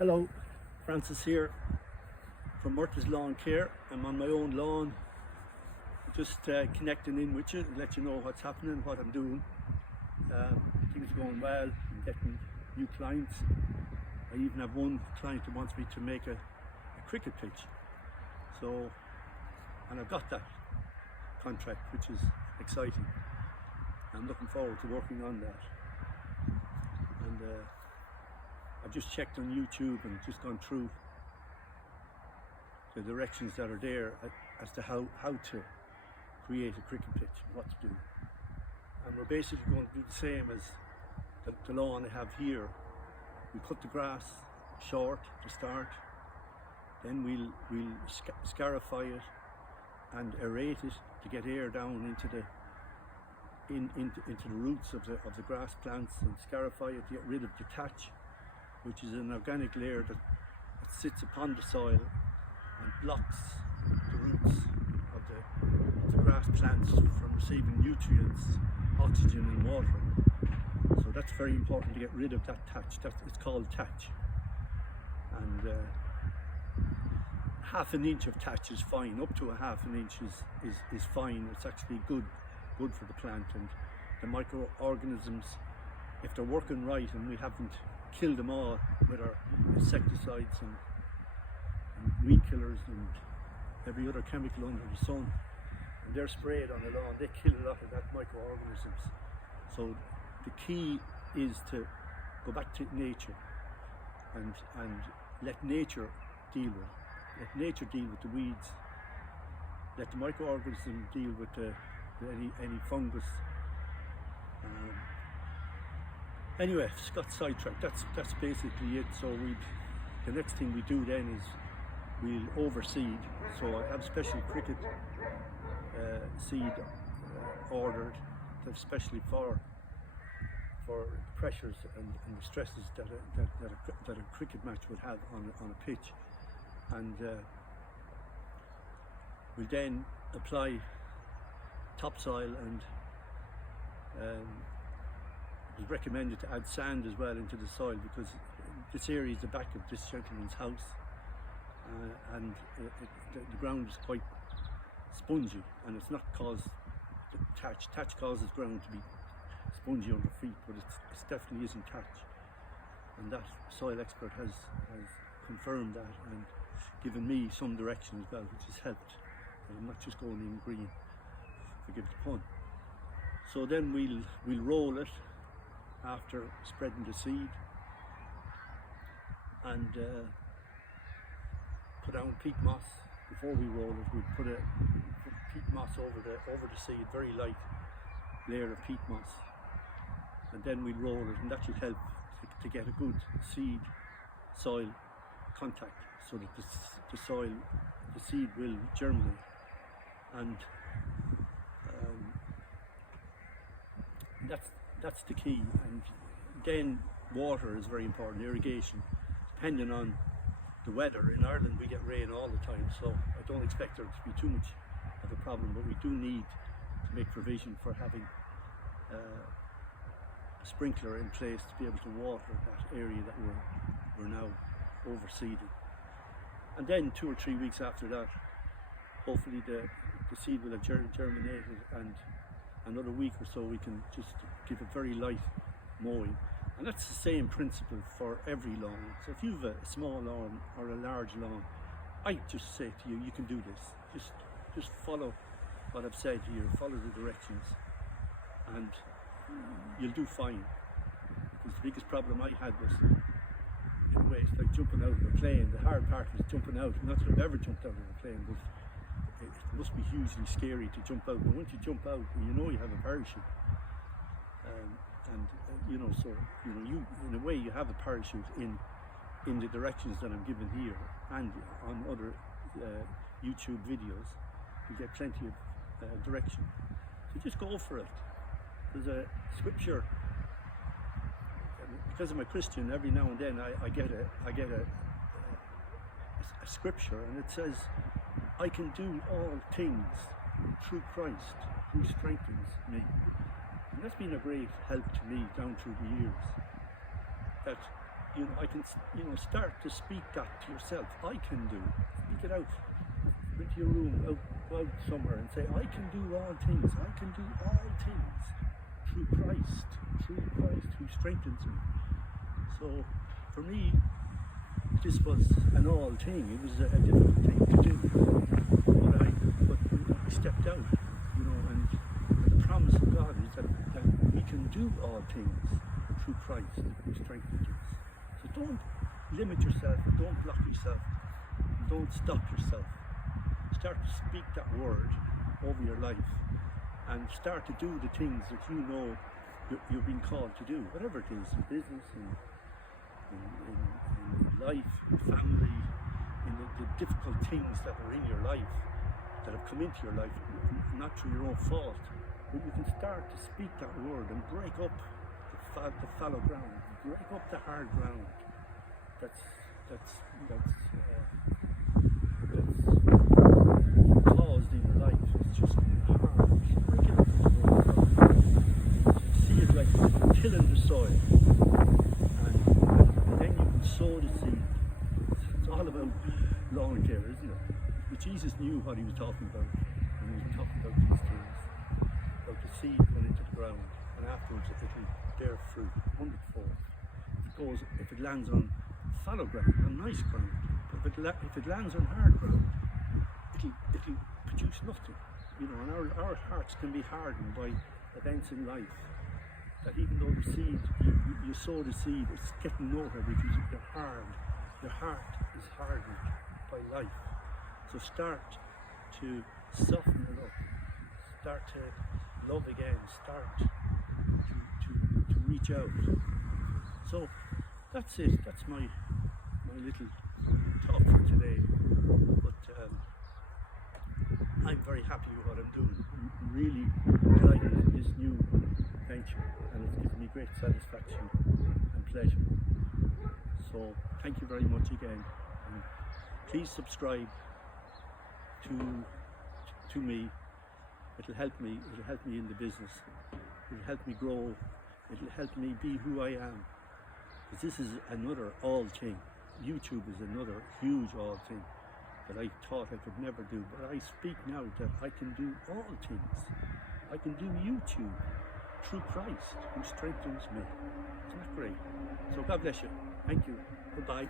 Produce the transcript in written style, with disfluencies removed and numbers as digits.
Hello, Francis here from Murtaghs Lawn Care. I'm on my own lawn, just connecting in with you, let you know what's happening, what I'm doing. Things are going well. I'm getting new clients. I even have one client who wants me to make a cricket pitch. So, and I've got that contract, which is exciting. I'm looking forward to working on that. And I've just checked on YouTube and just gone through the directions that are there as to how to create a cricket pitch and what to do. And we're basically going to do the same as the lawn I have here. We cut the grass short to start, then we'll scarify it and aerate it to get air down into the roots of the grass plants, and scarify it to get rid of the thatch, which is an organic layer that sits upon the soil and blocks the roots of the grass plants from receiving nutrients, oxygen and water. So that's very important to get rid of that thatch. It's called thatch. And half an inch of thatch is fine. Up to a half an inch is fine. It's actually good for the plant, and the microorganisms, if they're working right and we haven't killed them all with our insecticides and weed killers and every other chemical under the sun, and they're sprayed on the lawn, they kill a lot of that microorganisms. So the key is to go back to nature and let nature deal with the weeds, let the microorganism deal with any fungus. Anyway, just got sidetracked. That's basically it. So the next thing we do then is we'll overseed. So I have special cricket seed ordered, especially for pressures and the stresses that a cricket match would have on a pitch. And we'll then apply topsoil, and it was recommended to add sand as well into the soil, because this area is the back of this gentleman's house, and the ground is quite spongy, and it's not caused the thatch. Thatch causes ground to be spongy under feet, but it definitely isn't thatch. And that soil expert has confirmed that and given me some direction as well, which has helped. I'm not just going in green, forgive the pun. So then we'll roll it after spreading the seed, and put down peat moss. Before we roll it, we put peat moss over the seed, very light layer of peat moss, and then we'll roll it, and that should help to get a good seed soil contact, so that the seed will germinate. And that's the key. And then water is very important, irrigation, depending on the weather. In Ireland we get rain all the time, so I don't expect there to be too much of a problem, but we do need to make provision for having a sprinkler in place to be able to water that area that we're now overseeding. And then 2 or 3 weeks after that, hopefully the seed will have germinated, and another week or so we can just give a very light mowing. And that's the same principle for every lawn. So if you have a small lawn or a large lawn, I just say to you, you can do this. Just follow what I've said here, follow the directions, and you'll do fine. Because the biggest problem I had was, in a way, it's like jumping out of a plane. The hard part was jumping out. Not that I've ever jumped out of a plane, but it must be hugely scary to jump out. But once you jump out, you know you have a parachute, and you in a way you have a parachute in the directions that I'm given here and on other YouTube videos. You get plenty of direction. So just go for it. There's a scripture. Because I'm a Christian, every now and then I get a scripture, and it says, I can do all things through Christ who strengthens me. And that's been a great help to me down through the years. That I can, start to speak that to yourself. I can do. Speak it out. Go into your room, go out somewhere and say, I can do all things. I can do all things through Christ who strengthens me. So for me, this was an all thing. It was a difficult thing to do. But I stepped out, and the promise of God is that we can do all things through Christ who strengthens us. So don't limit yourself, don't block yourself, don't stop yourself. Start to speak that word over your life and start to do the things that you've been called to do, whatever it is, in business, in life, in family, in the difficult things that are in your life, that have come into your life, not through your own fault. But you can start to speak that word and break up the fallow ground, break up the hard ground that's caused in your life. It's just hard. Break it up. See it like tilling the soil, and then you can sow the seed. It's all about lawn care, isn't it? But Jesus knew what he was talking about when he was talking about these things, about the seed going into the ground, and afterwards it will bear fruit, 100-fold. If it lands on fallow ground, on nice ground, but if it lands on hard ground, it'll produce nothing. And our hearts can be hardened by events in life. That even though the seed, you sow the seed, it's getting nowhere because your heart is hardened by life. So start to soften it up, start to love again, start to reach out. So that's it, that's my little talk for today. But I'm very happy with what I'm doing. I'm really delighted with this new venture, and it's given me great satisfaction and pleasure. So thank you very much again, and please subscribe to me. It'll help me in the business. It'll help me grow. It'll help me be who I am. Because this is another all thing. YouTube is another huge all thing that I thought I could never do. But I speak now that I can do all things. I can do YouTube through Christ who strengthens me. Isn't that great? So God bless you. Thank you. Goodbye.